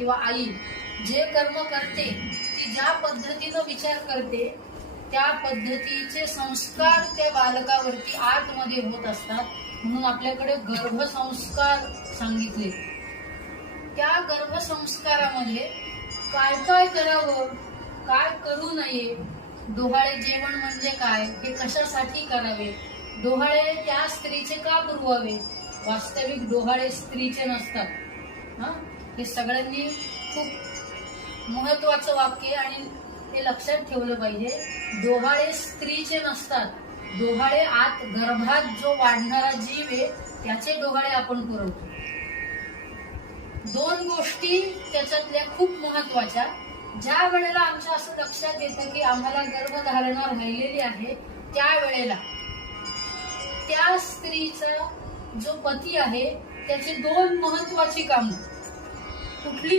किंवा आई जे कर्म करते ती ज्या पद्धतीनं विचार करते त्या पद्धतीचे संस्कार त्या बालकावरती आतमध्ये होत असतात. म्हणून आपल्याकडे गर्भसंस्कार सांगितले. त्या गर्भसंस्कारामध्ये काय काय करावं, काय करू नये, डोहाळे जेवण म्हणजे काय, हे कशासाठी करावे, डोहाळे त्या स्त्रीचे का पुरवावे, वास्तविक डोहाळे स्त्रीचे नसतात. हे सगळ्यांनी खूप महत्वाचं वाक्य आणि हे लक्षात ठेवलं पाहिजे. डोहाळे स्त्रीचे नसतात. डोहाळे आत गर्भात जो वाढणारा जीव आहे त्याचे डोहाळे आपण पुरवतो. दोन गोष्टी त्याच्यातल्या खूप महत्वाच्या. ज्या वेळेला आमच्या असं लक्षात येतं की आम्हाला गर्भधारणा राहिलेली आहे त्यावेळेला त्या स्त्रीचा जो पती आहे त्याची दोन महत्वाची कामं. कुठली